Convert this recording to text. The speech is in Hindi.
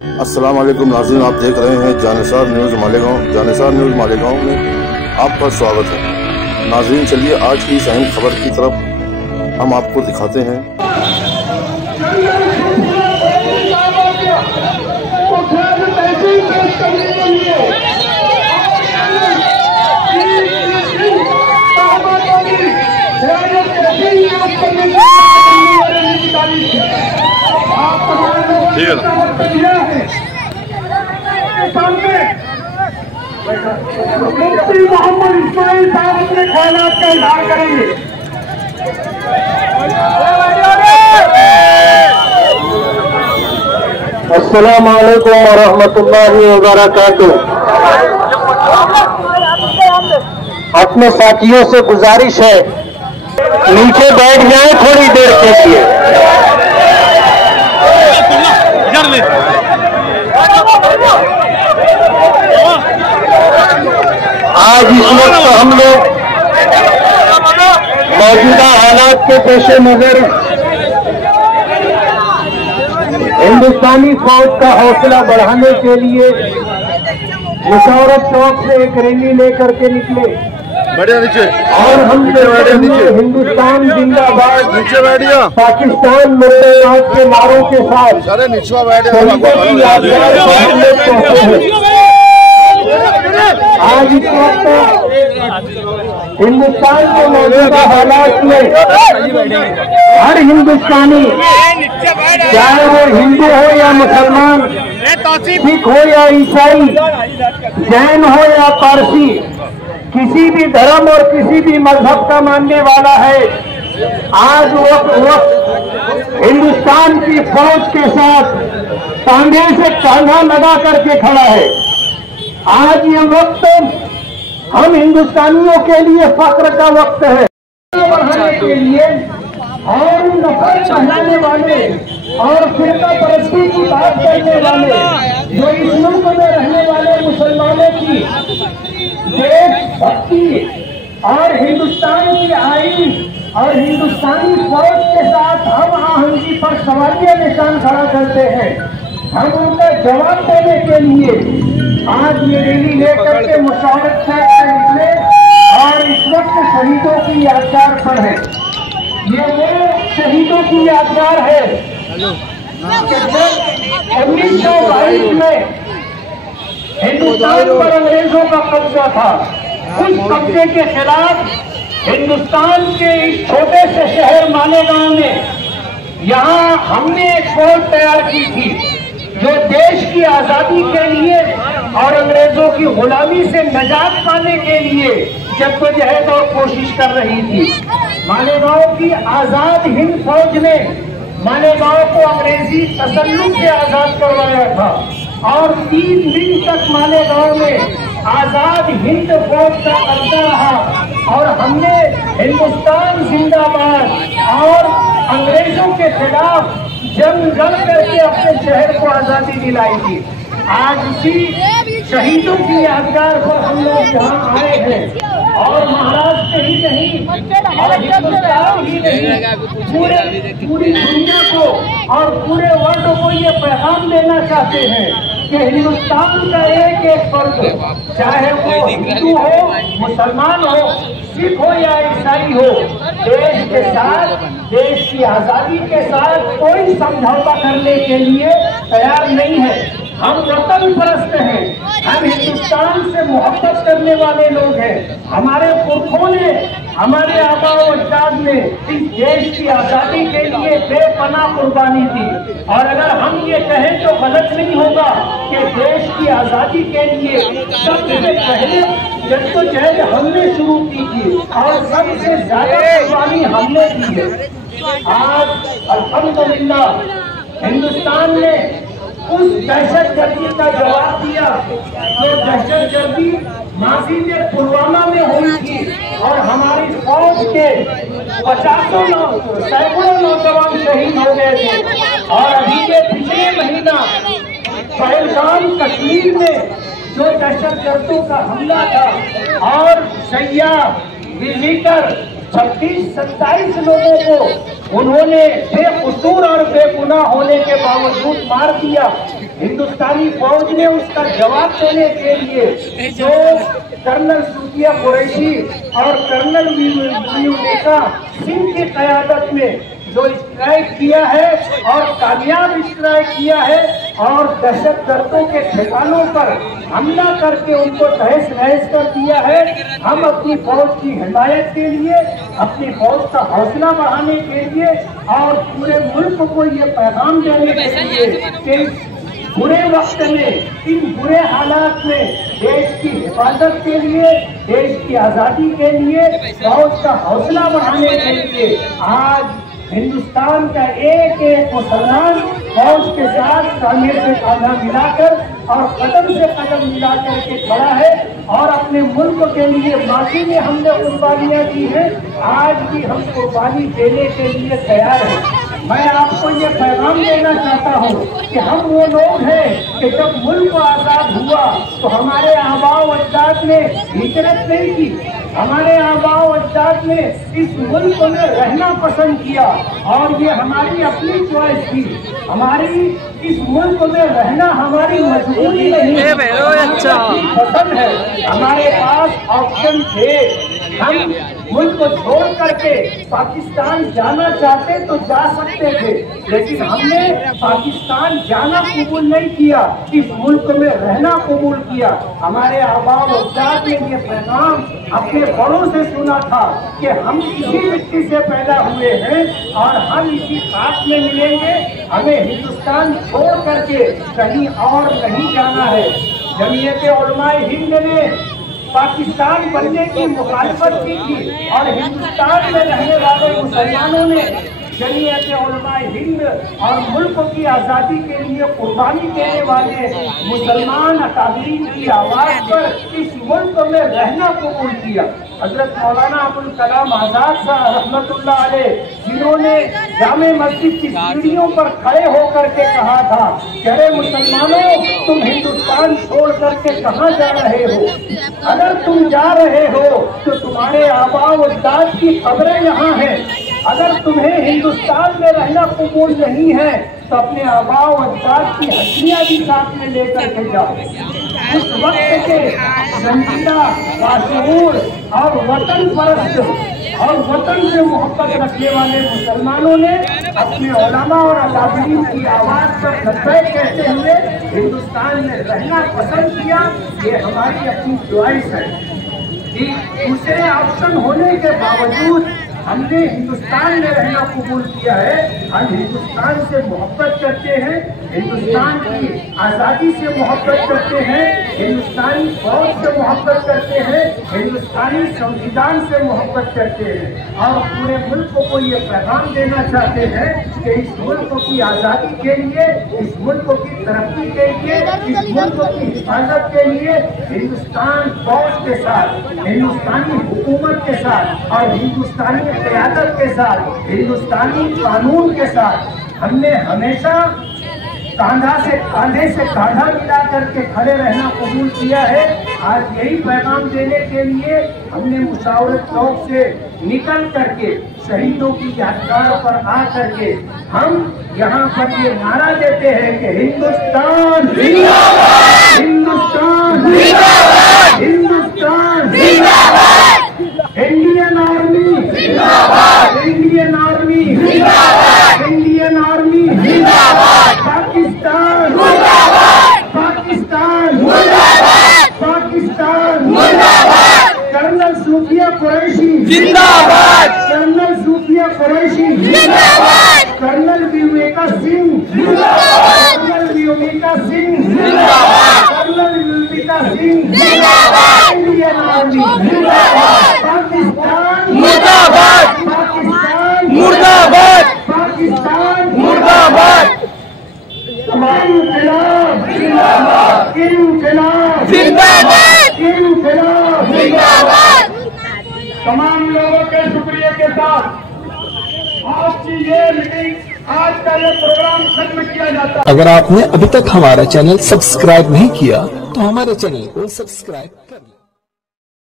अस्सलाम वालेकुम नाज़रीन, आप देख रहे हैं जानिसार न्यूज़ मालेगांव। जानिसार न्यूज़ मालेगांव में आपका स्वागत है। नाज़रीन, चलिए आज की इस अहम खबर की तरफ हम आपको दिखाते हैं। ठीक है ना? मुफ्ती मोहम्मद इस्माइल साहब अपने ख्यालात का इजहार करेंगे। अस्सलाम वालेकुम व रहमतुल्लाहि व बरकातुहू। अपने साथियों से गुजारिश है, नीचे बैठ जाएं थोड़ी देर के लिए। आज इस वक्त हम लोग मौजूदा हालात के पेश नजर हिंदुस्तानी फौज का हौसला बढ़ाने के लिए मुशर्रफ चौक से एक रैली लेकर के निकले और हम हिंदुस्तान जिंदाबाद, पाकिस्तान मुर्दाबाद के नारों के साथ आज इस वक्त हिंदुस्तान के मौजूदा हालात में हर हिंदुस्तानी, चाहे वो हिंदू हो या मुसलमान, सिख हो या ईसाई, जैन हो या पारसी, किसी भी धर्म और किसी भी मजहब का मानने वाला है, आज वक्त हिंदुस्तान की फौज के साथ कांधे से कांधा लगा करके खड़ा है। आज ये वक्त हम हिंदुस्तानियों के लिए फख्र का वक्त है। बढ़ाने के लिए और नफरत बढ़ाने वाले और फिरका परस्ती की बात करने वाले, जो इस मुल्क में रहने वाले मुसलमानों की देशभक्ति और हिंदुस्तान की आईन और हिंदुस्तानी फौज के साथ हम आहंगी पर सवालिया निशान खड़ा करते हैं, हम उनका जवाब देने के लिए आज ये रैली लेकर के मुशर्रफ चौक से निकले और इस वक्त शहीदों की यादगार पर है। ये वो शहीदों की यादगार है कि जब 1922 में हिंदुस्तान पर अंग्रेजों का कब्जा था, उस कब्जे के खिलाफ हिंदुस्तान के इस छोटे से शहर मालेगांव में यहाँ हमने एक फौज तैयार की थी जो देश की आजादी के लिए और अंग्रेजों की गुलामी से निजात पाने के लिए जद्दोजहद और कोशिश कर रही थी। मालेगांव की आजाद हिंद फौज ने मालेगांव को अंग्रेजी तसल्लुत से आजाद करवाया था और 3 दिन तक मालेगांव में आजाद हिंद फौज का कब्जा रहा और हमने हिंदुस्तान जिंदाबाद और अंग्रेजों के खिलाफ जंग लड़ करके अपने शहर को आजादी दिलाई थी। आज उसी शहीदों की यादगार पर हम लोग यहाँ आए हैं और महाराष्ट्र ही नहीं और हिंदुस्तान ही नहीं, पूरी दुनिया को और पूरे वर्ल्ड को ये पैगाम देना चाहते हैं कि हिंदुस्तान का एक फर्द, चाहे वो हिंदू हो, मुसलमान हो, सिख हो या ईसाई हो, देश के साथ, देश की आजादी के साथ कोई समझौता करने के लिए तैयार नहीं है। हम वतन परस्त हैं, हम हिंदुस्तान से मोहब्बत करने वाले लोग हैं। हमारे पुरखों ने, हमारे आबा और अजदाद ने इस देश की आजादी के लिए बेपनाह कुर्बानी दी और अगर हम ये कहें तो गलत नहीं होगा कि देश की आजादी के लिए सबसे पहले जद्दोजहद हमने शुरू की थी और सबसे ज्यादा कुर्बानी हमने दी है। आज अल्हम्दुलिल्लाह हिंदुस्तान ने उस दहशतगर्दी का जवाब दिया जो दहशतगर्दी माजी में पुलवामा में हुई थी और हमारी फौज के 50 सैकड़ों नौजवान शहीद हो गए थे। और अभी के पिछले महीना पहलगाम कश्मीर में जो दहशतगर्दों का हमला था और सैयाह विजिटर 26-27 लोगों को उन्होंने बेकसूर और बेगुनाह होने के बावजूद मार दिया, हिंदुस्तानी फौज ने उसका जवाब देने के लिए जो कर्नल सूफिया कुरैशी और कर्नल विवेका सिंह की क़यादत में जो स्ट्राइक किया है और कामयाब स्ट्राइक किया है और दहशतगर्दों के ठिकानों पर हमला करके उनको तहस नहस कर दिया है। हम अपनी फौज की हिमायत के लिए, अपनी फौज का हौसला बढ़ाने के लिए और पूरे मुल्क को ये पैगाम देने के लिए कि बुरे वक्त में, इन बुरे हालात में देश की हिफाजत के लिए, देश की आज़ादी के लिए, फौज का हौसला बढ़ाने के लिए आज हिंदुस्तान का एक एक मुसलमान फौज के साथ कांधे से कांधा मिलाकर और कदम से कदम मिलाकर के खड़ा है और अपने मुल्क के लिए माजी में हमने कुर्बानियां दी हैं, आज भी हम कुर्बानी देने के लिए तैयार हैं। मैं आपको ये पैगाम देना चाहता हूँ कि हम वो लोग हैं कि जब मुल्क आज़ाद हुआ तो हमारे आबाओ अजदाद ने हिजरत नहीं की, हमारे आबाओ अजदाद ने इस मुल्क में रहना पसंद किया और ये हमारी अपनी चॉइस थी। हमारी इस मुल्क में रहना हमारी मजबूरी नहीं है, पसंद है। हमारे पास ऑप्शन थे, हम मुल्क को छोड़ करके पाकिस्तान जाना चाहते तो जा सकते थे, लेकिन हमने पाकिस्तान जाना कबूल नहीं किया, इस मुल्क में रहना कबूल किया। हमारे आबाओ अजदाद ने ये पैगाम अपने बड़ों से सुना था कि हम इसी मिट्टी से पैदा हुए हैं और हम इसी खाक में मिलेंगे, हमें हिंदुस्तान छोड़ करके कहीं और नहीं जाना है। जमीयत उलमाए हिंद ने पाकिस्तान बनने की मुखालफत की थी और हिंदुस्तान में रहने वाले मुसलमानों ने जमीयत उलमाए हिंद और मुल्क की आज़ादी के लिए कुर्बानी देने वाले मुसलमान अकाबरीन की आवाज़ पर इस मुल्क में रहना कबूल किया। हजरत मौलाना अबुल कलाम आज़ाद साहब रहमतुल्लाह अलैह, जिन्होंने जामे मस्जिद की सीढ़ियों पर खड़े होकर के कहा था कि अरे मुसलमानों, तुम हिंदुस्तान छोड़ करके कहाँ जा रहे हो? अगर तुम जा रहे हो तो तुम्हारे आबाओ अजदाद की कब्रें यहाँ हैं। अगर तुम्हें हिंदुस्तान में रहना कबूल नहीं है तो अपने आबाओ अजदाद की हड्डियां भी साथ में लेकर के जाओ। उस वक्त के संजीदा, बाशऊर और वतन परस्त और वतन से मोहब्बत रखने वाले मुसलमानों ने अपने उलमा और अकाबरीन की आवाज़ पर लब्बैक कहते हुए हिंदुस्तान में रहना पसंद किया। ये हमारी अपनी चॉइस है कि दूसरे ऑप्शन होने के बावजूद हमने हिंदुस्तान में रहना कबूल किया है। हम हिंदुस्तान से मोहब्बत करते हैं, हिंदुस्तान की आज़ादी से मोहब्बत करते हैं, हिंदुस्तानी फौज से मोहब्बत करते हैं, हिंदुस्तानी संविधान से मोहब्बत करते हैं और पूरे मुल्क को ये पैगाम देना चाहते हैं कि इस मुल्क की आज़ादी के लिए, इस मुल्क की तरक्की के लिए, इस मुल्क की हिफाजत के लिए हिंदुस्तान फौज के साथ, हिंदुस्तानी हुकूमत के साथ और हिंदुस्तानी क़यादत के साथ, हिंदुस्तानी कानून के साथ हमने हमेशा कांधे से कांधा मिला करके खड़े रहना कबूल किया है। आज यही पैगाम देने के लिए हमने मुशावरत चौक से निकल करके शहीदों की यादगार पर आ करके हम यहाँ पर ये नारा देते हैं कि हिंदुस्तान जिंदाबाद, हिंदुस्तान जिंदाबाद, हिंदुस्तान जिंदाबाद, इंडियन आर्मी जिंदाबाद, इंडियन आर्मी जिंदाबाद, इंडियन आर्मी जिंदाबाद, पाकिस्तान मुर्दाबाद, पाकिस्तान मुर्दाबाद, पाकिस्तान मुर्दाबाद, कर्नल सूफिया कुरैशी जिंदाबाद, कर्नल सूफिया कुरैशी जिंदाबाद, कर्नल विवेका सिंह जिंदाबाद, कर्नल विवेका सिंह जिंदाबाद, कर्नल विवेका सिंह जिंदाबाद, इंडियन आर्मी जिंदाबाद, पाकिस्तान मुर्दाबाद, पाकिस्तान मुर्दाबाद, पाकिस्तान मुर्दाबाद, इनकलाब जिंदाबाद, इनकलाब जिंदाबाद, इनकलाब जिंदाबाद। तमाम लोगों के शुक्रिया के साथ आज की ये मीटिंग, आज का ये प्रोग्राम खत्म किया जाता है। अगर आपने अभी तक हमारा चैनल सब्सक्राइब नहीं किया तो हमारे चैनल को सब्सक्राइब कर